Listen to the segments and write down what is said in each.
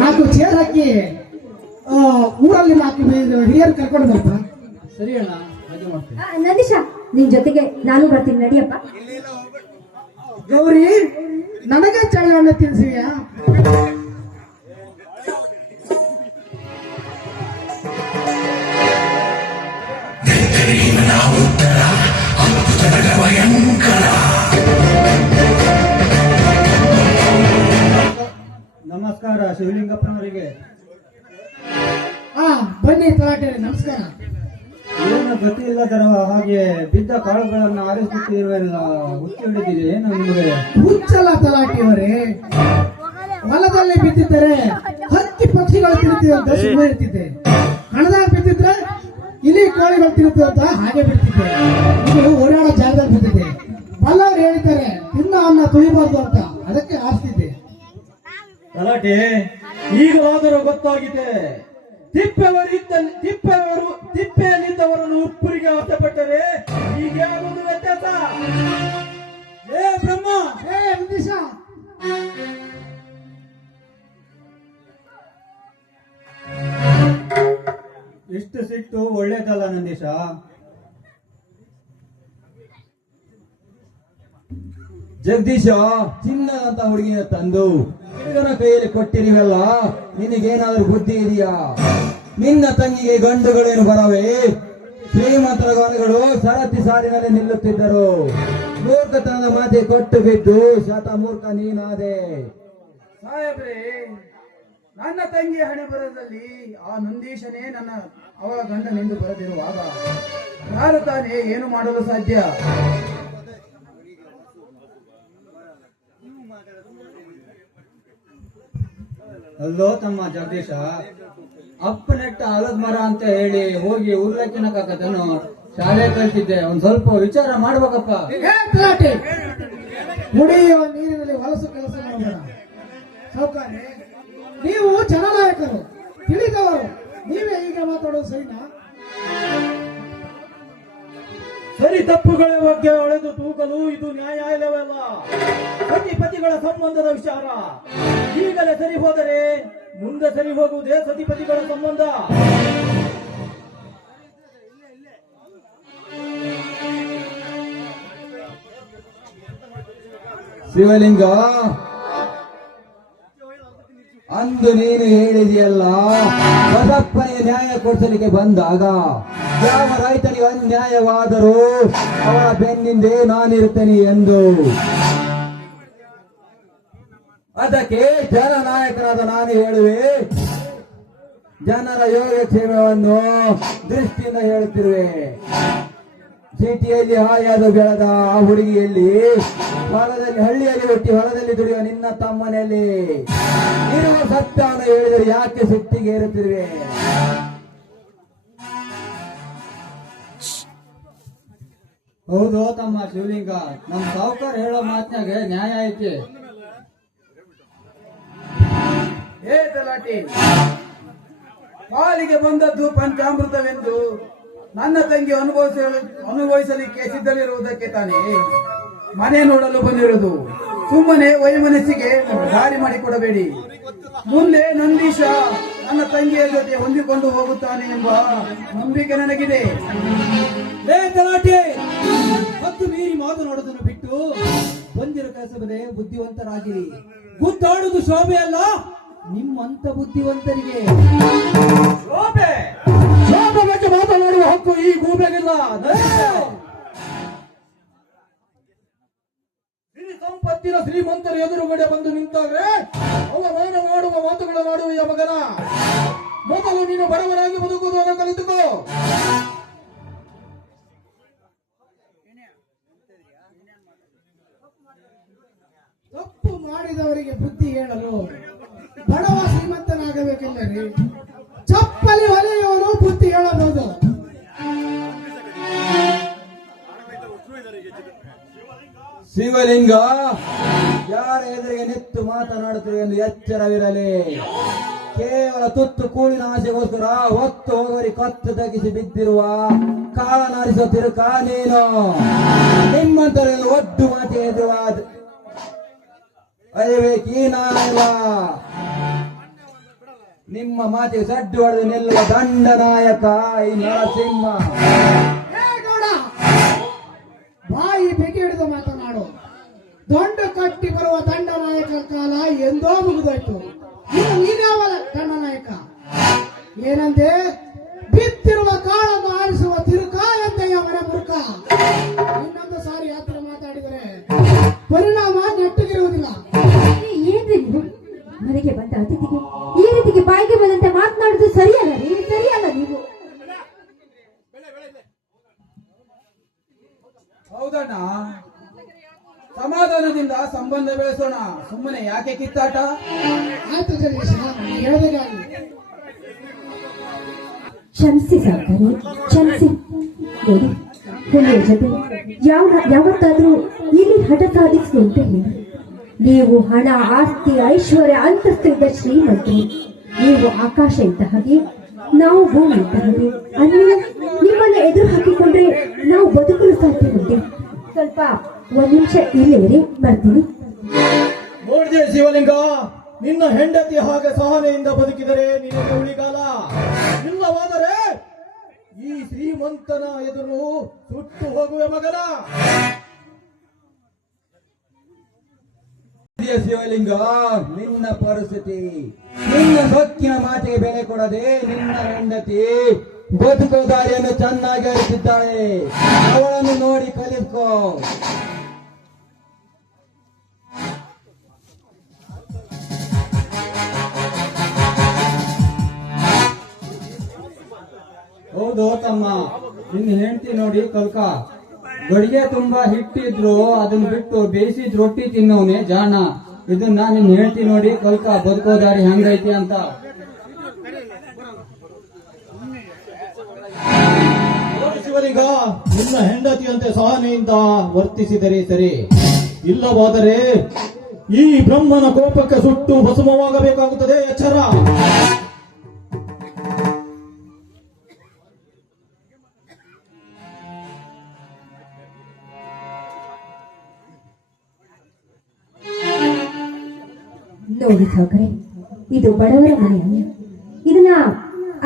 ನಾಲ್ಕು ಚೇರ್ ಹಾಕಿ ಊರಲ್ಲಿ ನಾಲ್ಕು ಹಿರಿಯರು ಕರ್ಕೊಂಡು ಬರ್ತಾ. ಸರಿ ಅಣ್ಣ, ಹಾಗೆ ಮಾಡ್ತೀನಿ. ನಂದೀಶ, ನಿನ್ ಜೊತೆಗೆ ನಾನು ಬರ್ತೀನಿ, ನಡಿಯಪ್ಪ. ಗೌರಿ, ನನಗೆ ಚಳಿ ಹಣ್ಣು ತಿನ್ಸಿಯಾ? ನಮಸ್ಕಾರ ಶಿವಲಿಂಗಪ್ಪನವರಿಗೆ. ಬನ್ನಿ ತಲಾಟೆ, ನಮಸ್ಕಾರ. ಏನು ಗತಿ ಇಲ್ಲದರ ಹಾಗೆ ಬಿದ್ದ ಕಾಳುಗಳನ್ನು ಆರಿಸುತ್ತಿರುವೆಲ್ಲ ಹುಚ್ಚಿ ಹಿಡಿದಿದೆ. ಏನು ನಿಮಗೆ ಹುಚ್ಚಲ್ಲ ತಲಾಟಿಯವರೇ, ಹೊಲದಲ್ಲಿ ಬಿದ್ದಿದ್ದರೆ ಹತ್ತಿ ಪಕ್ಷಿಗಳು ತಿರುತ್ತಿದಂತ ಸುಮ್ಮನೆ ಇರ್ತಿದ್ದೆ. ಹಣದಾಗ ಬಿದ್ದಿದ್ರೆ ಇಲಿ ಕೋಳಿಗಳು ತಿರುತ್ತಂತ ಹಾಗೆ ಬಿಡ್ತಿದ್ದೆ. ಇದು ಓಡಾಡೋ ಜಾಗದಲ್ಲಿ ಬಿದ್ದಿದೆ. ಬಲ್ಲವ್ರು ಹೇಳಿದ್ದಾರೆ ತಿನ್ನ ಅನ್ನ ತುಳಿಬಾರ್ದು ಅಂತ, ಅದಕ್ಕೆ ಆರಿಸ್ತಿದ್ದೆ. ಗಲಾಟೆ ಈಗಲಾದರೂ ಗೊತ್ತಾಗಿದೆ. ತಿಪ್ಪೆಯಲ್ಲಿದ್ದವರನ್ನು ಉಪ್ಪುರಿಗೆ ಹೊಸಪಟ್ಟರೆ ಹೀಗೆ ಆಗುವುದು ವ್ಯತ್ಯಾಸ. ಏ ಬ್ರಹ್ಮ, ಏ ನಂದೀಶ, ಇಷ್ಟು ಸಿಟ್ಟು ಒಳ್ಳೇದಲ್ಲ ನಂದೀಶ. ಜಗದೀಶ, ಚಿನ್ನದಂತ ಹುಡುಗಿನ ತಂದು ಹುಡುಗನ ಕೈಯಲ್ಲಿ ಕೊಟ್ಟಿರಿವಲ್ಲ, ನಿನಗೇನಾದ್ರೂ ಬುದ್ಧಿ ಇದೆಯಾ? ನಿನ್ನ ತಂಗಿಗೆ ಗಂಡುಗಳೇನು ಬರವೇ? ಶ್ರೀಮಂತರ ಗಣಗಳು ಸರತಿ ಸಾಲಿನಲ್ಲಿ ನಿಲ್ಲುತ್ತಿದ್ದರು. ಮೂರ್ಖತನದ ಮಾತೆ ಕೊಟ್ಟು ಬಿದ್ದು ಶತಮೂರ್ಖ ನೀನಾದೆ. ಸಾಹೇಬ್ರೆ, ನನ್ನ ತಂಗಿಯ ಹಣೆ ಬರದಲ್ಲಿ ಆ ನಂದೀಶನೇ ಅವಳ ಗಂಡನೆಂದು ಬರೆದಿರುವಾಗ ಯಾರು ತಾನೇ ಏನು ಮಾಡಲು ಸಾಧ್ಯ? ಅಲ್ಲೋ ತಮ್ಮ ಜಗದೀಶ, ಅಪ್ಪನೆಟ್ಟ ಆಲದ ಮರ ಅಂತ ಹೇಳಿ ಹೋಗಿ ಉರ್ಲಕ್ಕಿನ ಕಾಕತನು ಶಾಲೆ ಕಲಿತಿದ್ದೆ. ಒಂದ್ ಸ್ವಲ್ಪ ವಿಚಾರ ಮಾಡ್ಬೇಕಪ್ಪ. ಕುಡಿಯುವ ನೀರಿನಲ್ಲಿ ಹೊಲಸು ಕೆಲಸ ಮಾಡಬೇಡ. ಸೌಕರ್ಯ, ನೀವು ಜನನಾಯಕರು, ತಿಳಿದವರು, ನೀವೇ ಈಗ ಮಾತಾಡೋದು ಸರಿನಾ? ಸರಿ ತಪ್ಪುಗಳ ಬಗ್ಗೆ ಒಳೆದು ತೂಗಲು ಇದು ನ್ಯಾಯಾಲಯವಲ್ಲ, ಸತಿಪತಿಗಳ ಸಂಬಂಧದ ವಿಚಾರ. ಈಗಲೇ ಸರಿ ಹೋದರೆ ಮುಂದೆ ಸರಿ ಹೋಗುವುದೇ ಸತಿಪತಿಗಳ ಸಂಬಂಧ. ಶಿವಲಿಂಗ, ಅಂದು ನೀನು ಹೇಳಿದೆಯಲ್ಲ, ಬಸಪ್ಪನಿಗೆ ನ್ಯಾಯ ಕೊಡಿಸಲಿಕ್ಕೆ ಬಂದಾಗ ಯಾವ ರೈತನಿಗೆ ಅನ್ಯಾಯವಾದರೂ ಅವರ ಬೆನ್ನಿಂದೆ ನಾನಿರುತ್ತೇನೆ ಎಂದು. ಅದಕ್ಕೆ ಜನನಾಯಕರಾದ ನಾನು ಹೇಳುವೆ, ಜನರ ಯೋಗಕ್ಷೇಮವನ್ನು ದೃಷ್ಟಿಯಿಂದ ಹೇಳುತ್ತಿರುವೆ. ಸಿಟಿಯಲ್ಲಿ ಹಾಯಾದ ಬೆಳೆದ ಆ ಹುಡುಗಿಯಲ್ಲಿ, ಹೊಲದಲ್ಲಿ ಹಳ್ಳಿಯಲ್ಲಿ ಹುಟ್ಟಿ ಹೊಲದಲ್ಲಿ ದುಡಿಯುವ ನಿನ್ನ ತಮ್ಮನಲ್ಲಿ ಇರುವ ಸತ್ಯವನ್ನು ಹೇಳಿದರೆ ಯಾಕೆ ಸಿಟ್ಟಿಗೆ ಏರುತ್ತಿರುವೆ? ಹೌದು ತಮ್ಮ ಶಿವಲಿಂಗ, ನಮ್ಮ ಸಾವುಕಾರ ಹೇಳೋ ಮಾತಿನಾಗೆ ನ್ಯಾಯ ಐತಿ. ಏ ತಲಾಟಿ, ಪಾಲಿಗೆ ಬಂದದ್ದು ಪಂಚಾಮೃತವೆಂದು ನನ್ನ ತಂಗಿ ಅನುಭವಿಸಲಿಕ್ಕೆ ಸಿದ್ಧವಿರುವುದಕ್ಕೆ ತಾನೇ ಮನೆ ನೋಡಲು ಬಂದಿರುವುದು. ಸುಮ್ಮನೆ ವೈಮನಸ್ಸಿಗೆ ದಾರಿ ಮಾಡಿಕೊಡಬೇಡಿ. ಮುಂದೆ ನಂದೀಶ ನನ್ನ ತಂಗಿಯ ಜೊತೆ ಹೊಂದಿಕೊಂಡು ಹೋಗುತ್ತಾನೆ ಎಂಬ ನಂಬಿಕೆ ನನಗಿದೆ. ಮತ್ತು ಮೀರಿ ಮಾತನಾಡುವುದನ್ನು ಬಿಟ್ಟು ಬಂದಿರೋ ಕೆಲಸವನ್ನೇ ಬುದ್ಧಿವಂತರಾಗಿರಿ. ಗುದ್ದಾಡುವುದು ಶೋಭೆ ಅಲ್ಲ, ನಿಮ್ಮಂತ ಬುದ್ಧಿವಂತರಿಗೆ. ಶೋಭೆ ಬಗ್ಗೆ ಮಾತನಾಡುವ ಹಕ್ಕು ಈ ಗೂಬೆಗಿಲ್ಲ. ಸಿರಿ ಸಂಪತ್ತಿನ ಶ್ರೀಮಂತರು ಎದುರುಗಡೆ ಬಂದು ನಿಂತಾಗ ಅವಮಾನ ಮಾಡುವ ಮಾತುಗಳನ್ನಾಡುವ ಮಗನ, ಮೊದಲು ನೀನು ಬಡವರಾಗಿ ಬದುಕುವುದನ್ನು ಕಲಿತುಕೋ. ತಪ್ಪು ಮಾಡಿದವರಿಗೆ ಬುದ್ಧಿ ಹೇಳಲು ಬಡವ ಶ್ರೀಮಂತನಾಗಬೇಕೆಂದರೆ ಚಪ್ಪಲಿ ಹೊಲೆಯವರು ಬುದ್ಧಿ ಹೇಳಬಹುದು. ಶಿವಲಿಂಗ, ಯಾರ ಎದುರಿಗೆ ನಿತ್ತು ಮಾತನಾಡುತ್ತೇವೆ ಎಂದು ಎಚ್ಚರವಿರಲಿ. ಕೇವಲ ತುತ್ತು ಕೂಳಿನ ಆಸೆಗೋಸ್ಕರ ಹೊತ್ತು ಹೋಗರಿ ಕತ್ತು ತಗ್ಗಿಸಿ ಬಿದ್ದಿರುವ ಕಾಲನಾರಿಸುವ ತಿರುಕ ನೀನು. ನಿಮ್ಮಂತರಲ್ಲಿ ಒಡ್ಡು ಮಾತೆ ಎದುರುವ ಅರಿಬೇಕೀ ನಾನಿಲ್ಲ. ನಿಮ್ಮ ಮಾತಿಗೆ ಸಡ್ಡು ಹೊಡೆದು ನಿಲ್ಲುವ ದಂಡನಾಯಕ ಈ ನರಸಿಂಹ. ಏ ಗೌಡ, ಬಾಯಿ ಬೆಂಕಿ ಹಿಡಿದು ಮಾತನಾಡು. ದೊಡ್ಡ ಕಟ್ಟಿ ಬರುವ ದಂಡನಾಯಕ ಕಾಲ ಎಂದೋ ಮುಗಿದೋಯ್ತು. ಇನ್ನು ನೀನ್ಯಾವಲ್ಲ ದಂಡನಾಯಕ? ಏನಂದೆ? ಬಿತ್ತಿರುವ ಕಾಳನ್ನು ಆರಿಸುವ ತಿರುಕ ಎಂದೆಯ ಮನೆ ಮುರುಕ. ಇನ್ನೊಂದು ಸಾರಿ ಯಾತ್ರೆ ಮಾತಾಡಿದರೆ ಪರಿಣಾಮ ನೆಟ್ಟಗಿರುವುದಿಲ್ಲ. ಏನ್ರಿ ನೀವು ಮನೆಗೆ ಬಂದ ಅತಿಥಿಗೆ ಈ ರೀತಿಗೆ ಬಾಯಿಗೆ ಬಂದಂತೆ ಮಾತನಾಡುದು ಸರಿಯಲ್ಲ ರೀ, ಸರಿಯಲ್ಲ ನೀವು. ಹೌದಣ್ಣ, ಸಮಾಧಾನದಿಂದ ಸಂಬಂಧ ಬೆಳೆಸೋಣ. ಸುಮ್ಮನೆ ಯಾಕೆ ಕಿತ್ತಾಟ? ಆಯ್ತು ಜಗದೀಶ, ಹೇಳಬೇಕಾಗಿ ಕ್ಷಮಿಸಿ ಸಾಕಾರೆ, ಕ್ಷಮಿಸಿ. ನೋಡಿ, ಹುಲಿಯ ಜೊತೆ ಯಾವತ್ತಾದ್ರೂ ಇಲ್ಲಿ ಹಠ ಸಾಧಿಸುವ ಅಂತ ಹೇಳಿ. ನೀವು ಹಣ, ಆಸ್ತಿ, ಐಶ್ವರ್ಯ, ಅಂತಸ್ತು ಇದ್ದ ಶ್ರೀಮಂತರು. ನೀವು ಆಕಾಶ ಇದ್ದ ಹಾಗೆ, ನಾವು ಭೂಮಿ ಇದ್ದ ಹಾಗೆ. ಅಂದ್ರೆ ನಿಮ್ಮನ್ನ ಎದುರು ಹಾಕಿಕೊಂಡ್ರೆ ನಾವು ಬದುಕಲು ಸಾಧ್ಯವಿದೆ. ಸ್ವಲ್ಪ ಒಂದ್ ನಿಮಿಷ ಇಲ್ಲೇರಿ, ಬರ್ತೀನಿ. ನೋಡಿದೆ ಶಿವಲಿಂಗ, ನಿನ್ನ ಹೆಂಡತಿ ಹಾಗೆ ಸಹನೆಯಿಂದ ಬದುಕಿದರೆ ನಿನಗೆ ಉಳಿಗಾಲ. ಇಲ್ಲವಾದರೆ ಈ ಶ್ರೀಮಂತನ ಎದುರು ಸುಟ್ಟು ಹೋಗುವೆ ಮಗನ. ಶಿವಲಿಂಗ, ನಿನ್ನ ಪರಿಸ್ಥಿತಿ, ನಿನ್ನ ಸೊಕ್ಕಿನ ಮಾತಿಗೆ ಬೆಲೆ ಕೊಡದೆ ನಿನ್ನ ಹೆಂಡತಿ ಬದುಕೋ ದಾರಿಯನ್ನು ಚೆನ್ನಾಗಿ ಅರಿತಿದ್ದಾಳೆ. ಅವಳನ್ನು ನೋಡಿ ಕಲಿತ್ಕೋ. ಹೌದು ತಮ್ಮ, ನಿನ್ನ ಹೆಂಡತಿ ನೋಡಿ ಕಲ್ಕ. ಗಡಿಗೆ ತುಂಬಾ ಹಿಟ್ಟಿದ್ರು ಅದನ್ನ ಬಿಟ್ಟು ಬೇಯಿಸಿದ ರೊಟ್ಟಿ ತಿನ್ನೋನೆ ಜಾಣ. ಇದನ್ನ ನಿನ್ನ ಹೆಂಡತಿ ನೋಡಿ ಕಲ್ಕ, ಬದುಕೋ ದಾರಿ ಹೆಂಗೈತಿ ಅಂತ. ನೋಡಿ ಶಿವಲಿಂಗ, ನಿನ್ನ ಹೆಂಡತಿಯಂತೆ ಸಹನೆಯಿಂದ ವರ್ತಿಸಿದರೆ ಸರಿ. ಇಲ್ಲವಾದರೆ ಈ ಬ್ರಹ್ಮನ ಕೋಪಕ್ಕೆ ಸುಟ್ಟು ಭಸ್ಮವಾಗಬೇಕಾಗುತ್ತದೆ. ಎಚ್ಚರ. ನೋಡಿ ಸಾಗರೆ, ಇದು ಬಡವರ ಮನೆ. ಇದನ್ನ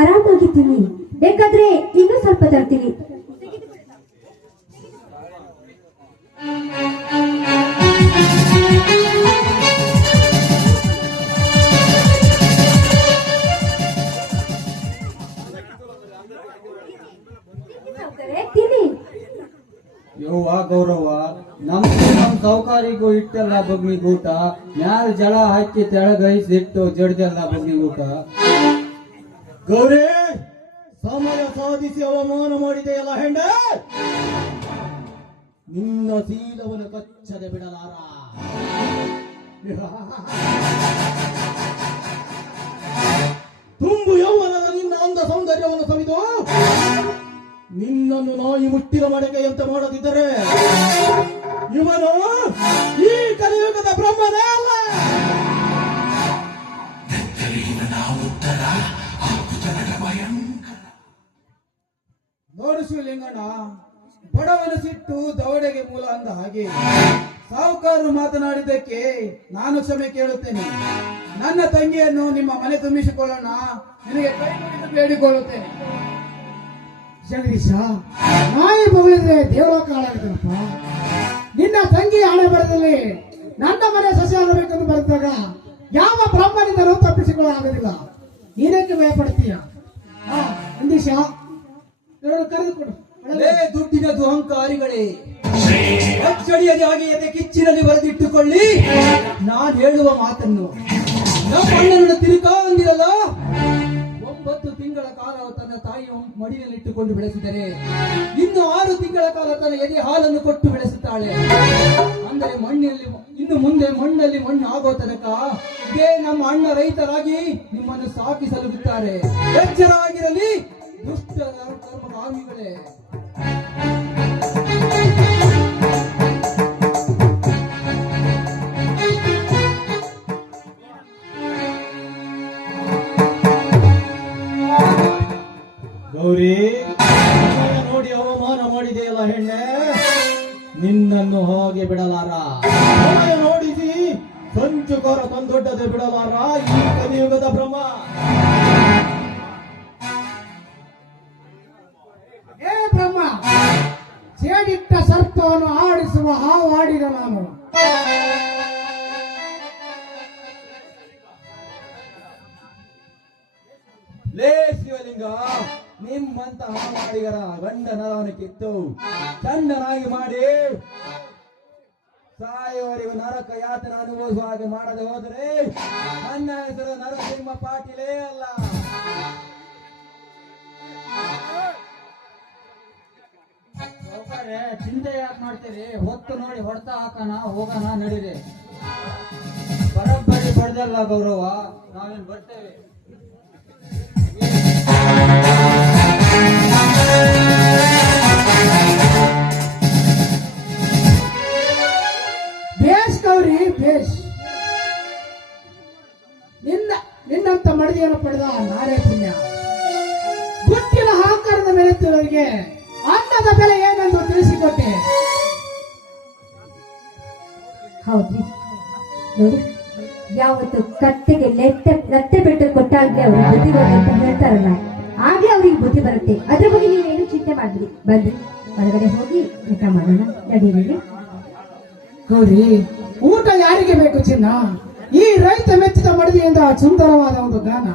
ಆರಾಮಾಗಿ ತಿನ್ನಿ, ಬೇಕಾದ್ರೆ ಇನ್ನೂ ಸ್ವಲ್ಪ ತರ್ತೀನಿ. ತಿನ್ನಿ. ಯವ್ವ ಗೌರವ್ವ, ನಮ್ ಸೌಕಾರಿಗೂ ಇಟ್ಟಲ್ಲ ಬಗ್ನಿಗೂಟ. ಮ್ಯಾಲ ಜಳ ಹಾಕಿ ತೆಳಗೈಸಿಟ್ಟು ಜಡ್ಜಲ್ಲ ಬಗ್ನಿಗೂಟ. ಗೌರಿ, ಸಮಯ ಸಾಧಿಸಿ ಅವಮಾನ ಮಾಡಿದೆಯಲ್ಲ ಹೆಂಡ, ನಿನ್ನ ಶೀಲವನ್ನು ಕಚ್ಚದೆ ಬಿಡಲಾರ. ತುಂಬು ಯೌವನದ ನಿನ್ನ ಅಂದ ಸೌಂದರ್ಯವನ್ನು ಸವಿದು ನಿನ್ನನ್ನು ನಾಯಿ ಮುಟ್ಟಿದ ಮಡಕೆಯಂತೆ ಮಾಡದಿದ್ದರೆ ಇವನು ಈ ಕಲಿಯುಗದ ಬ್ರಹ್ಮನೇ ಅಲ್ಲ. ನೋಡು ಶಿವಲಿಂಗಣ್ಣ, ಬಡವನ ಸಿಟ್ಟು ದವಡೆಗೆ ಮೂಲ ಅಂದ ಹಾಗೆ ಸಾಹುಕಾರರು ಮಾತನಾಡಿದ್ದಕ್ಕೆ ನಾನು ಕ್ಷಮೆ ಕೇಳುತ್ತೇನೆ. ನನ್ನ ತಂಗಿಯನ್ನು ನಿಮ್ಮ ಮನೆ ತುಂಬಿಸಿಕೊಳ್ಳೋಣ, ನಿನಗೆ ಕೈ ಮುಗಿದು ಬೇಡಿಕೊಳ್ಳುತ್ತೇನೆ. ಜಗದೀಶ, ನಾಯಿ ಬಗಳಿದ್ರೆ ದೇವರ ಕಾಲಾಗುತ್ತಪ್ಪ. ನಿನ್ನ ತಂಗಿ ಹಣೆ ಬರದಲ್ಲಿ ನನ್ನ ಮನೆ ಸಸ್ಯ ಆಗಬೇಕೆಂದು ಬರೆದಾಗ ಯಾವ ಬ್ರಹ್ಮನಿಂದಲೂ ತಪ್ಪಿಸಿಕೊಳ್ಳಲಾಗುವುದಿಲ್ಲ. ನೀನೇಕೆ ಭಯಪಡ್ತೀಯ? ಅಂದೀಶ, ಕರೆದುಕೊಡು. ದುಡ್ಡಿನ ದುಹಂಕಾರಿಗಳೇ, ಅಚ್ಚಳಿಯದೆ ಹಾಗೆ ಕಿಚ್ಚಿನಲ್ಲಿ ಬರೆದಿಟ್ಟುಕೊಳ್ಳಿ. ನಾನು ಹೇಳುವ ಮಾತನ್ನು ನಮ್ಮ ಅಣ್ಣನ ತಿರುಕ ಅಂದಿರಲ್ಲ. 9 ತಿಂಗಳ ಕಾಲ ತನ್ನ ತಾಯಿಯ ಮಡಿಯಲ್ಲಿಟ್ಟುಕೊಂಡು ಬೆಳೆಸಿದರೆ ಇನ್ನು 6 ತಿಂಗಳ ಕಾಲ ತನ್ನ ಎದೆ ಹಾಲನ್ನು ಕೊಟ್ಟು ಬೆಳೆಸುತ್ತಾಳೆ. ಅಂದರೆ ಇನ್ನು ಮುಂದೆ ಮಣ್ಣಲ್ಲಿ ಮಣ್ಣು ಆಗೋ ತನಕ ಇದೇ ನಮ್ಮ ಅಣ್ಣ ರೈತರಾಗಿ ನಿಮ್ಮನ್ನು ಸಾಕಿ ಸಲುಗುತ್ತಾರೆ. ಎಚ್ಚರವಾಗಿರಲಿ ದುಷ್ಟ ಕರ್ಮಗಾಮಿಗಳೇ. ಗೌರಿ, ಸಮಯ ನೋಡಿ ಅವಮಾನ ಮಾಡಿದೆಯಲ್ಲ ಹೆಣ್ಣೆ, ನಿನ್ನನ್ನು ಹಾಗೆ ಬಿಡಲಾರ. ಸಮಯ ನೋಡಿಸಿ ಸಂಚುಕಾರ ತಂದೊಡ್ಡದೆ ಬಿಡಲಾರ ಈ ಕಲಿಯುಗದ ಭ್ರಮ. ಮಾಡಿಸುವ ಹಾವಾಡಿಗ ನಾನು. ಲೇ ಶಿವಲಿಂಗ, ನಿಮ್ಮಂತಹ ಮಾಡಿಗರ ಗಂಡ ನರವನ್ನು ಕಿತ್ತು ಚಂದನಾಗಿ ಮಾಡಿ ಸಾಯುವವರೆಗೂ ನರಕ ಯಾತನ ಅನುಭವಿಸುವ ಹಾಗೆ ಮಾಡದೆ ಹೋದರೆ ನನ್ನ ಹೆಸರು ನರಸಿಂಹ ಪಾಟೀಲೇ ಅಲ್ಲ. ಸಾವ್ಕಾರ್ರೆ, ಚಿಂತೆ ಯಾಕೆ ಮಾಡ್ತೀರಿ? ಹೊತ್ತು ನೋಡಿ ಹೊಡ್ತಾ ಹಾಕೋಣ, ಹೋಗೋಣ, ನಡೀರಿ. ಬರೋಬ್ಬರಿ ಬಡ್ದಲ್ಲ ಗೌರವ, ನಾವೇನ್ ಬರ್ತೇವೆ. ಬೇಷ್ ಗೌರಿ ಬೇಷ್. ನಿನ್ನಂತ ಮಡದಿಯನ್ನು ಪಡೆದ ನಾರೇ ಪುಣ್ಯ. ಗುಟ್ಟಿನ ಆಕಾರದ ಮೇಲೆತ್ತಿರುವವರಿಗೆ ಅನ್ನದ ಬೆಲೆ ಏನೆಂದು ತಿಳಿಸಿಕೊಟ್ಟೆ. ಹೌದ್ರಿ ನೋಡಿ, ಯಾವತ್ತು ಕತ್ತೆಗೆ ಲತ್ತೆ ಪೆಟ್ಟು ಕೊಟ್ಟಾಗ್ಲೇ ಅವ್ರಿಗೆ ಬುದ್ಧಿ ಬರುತ್ತೆ ಅಂತ ಹೇಳ್ತಾರಲ್ಲ, ಆಗ್ಲೇ ಅವ್ರಿಗೆ ಬುದ್ಧಿ ಬರುತ್ತೆ. ಅದ್ರ ಬಗ್ಗೆ ನೀವೇನು ಚಿಂತೆ ಮಾಡ್ಬಿಡಿ. ಬನ್ನಿ ಹೊರಗಡೆ ಹೋಗಿ ಊಟ ಮಾಡೋಣ, ನಡೀರಿ. ಗೌರಿ, ಊಟ ಯಾರಿಗೆ ಬೇಕು ಚಿನ್ನ? ಈ ರೈತ ಮೆಚ್ಚಿದ ಮಡದಿಯಿಂದ ಸುಂದರವಾದ ಒಂದು ಗಾನ